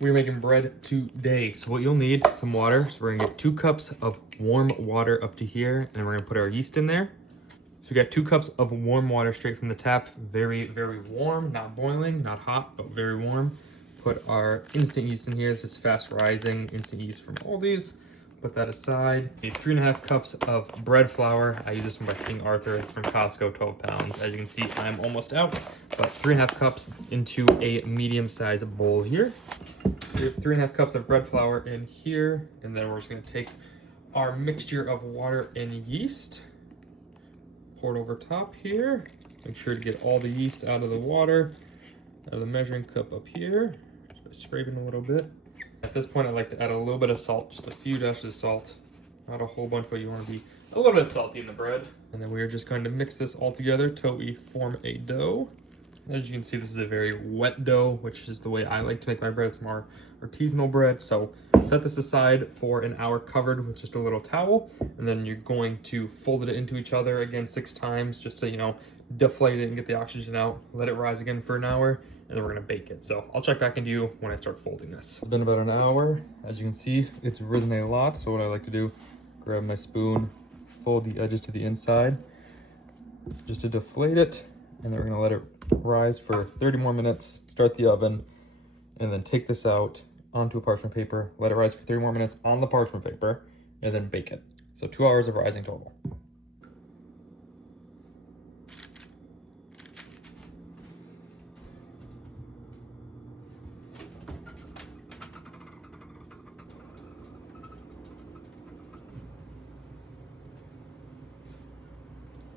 We're making bread today. So what you'll need, some water. So we're gonna get 2 cups of warm water up to here, and we're gonna put our yeast in there. So we got 2 cups of warm water straight from the tap. Very, very warm, not boiling, not hot, but very warm. Put our instant yeast in here. This is fast rising instant yeast from Aldi's. Put that aside. 3.5 cups of bread flour. I use this one by King Arthur. It's from Costco, 12 pounds. As you can see, I'm almost out, but 3.5 cups into a medium-sized bowl here. We have 3.5 cups of bread flour in here, and then we're just gonna take our mixture of water and yeast, pour it over top here. Make sure to get all the yeast out of the water, out of the measuring cup up here. Just scraping a little bit. At this point, I like to add a little bit of salt, just a few dashes of salt. Not a whole bunch, but you want to be a little bit salty in the bread. And then we are just going to mix this all together till we form a dough. As you can see, this is a very wet dough, which is the way I like to make my bread. It's more artisanal bread. So set this aside for an hour covered with just a little towel. And then you're going to fold it into each other again 6 times just to, you know, deflate it and get the oxygen out. Let it rise again for an hour, and then we're gonna bake it. So I'll check back into you when I start folding this. It's been about an hour. As you can see, it's risen a lot. So what I like to do, grab my spoon, fold the edges to the inside, just to deflate it. And then we're gonna let it rise for 30 more minutes, start the oven, and then take this out onto a parchment paper, let it rise for 30 more minutes on the parchment paper, and then bake it. So 2 hours of rising total.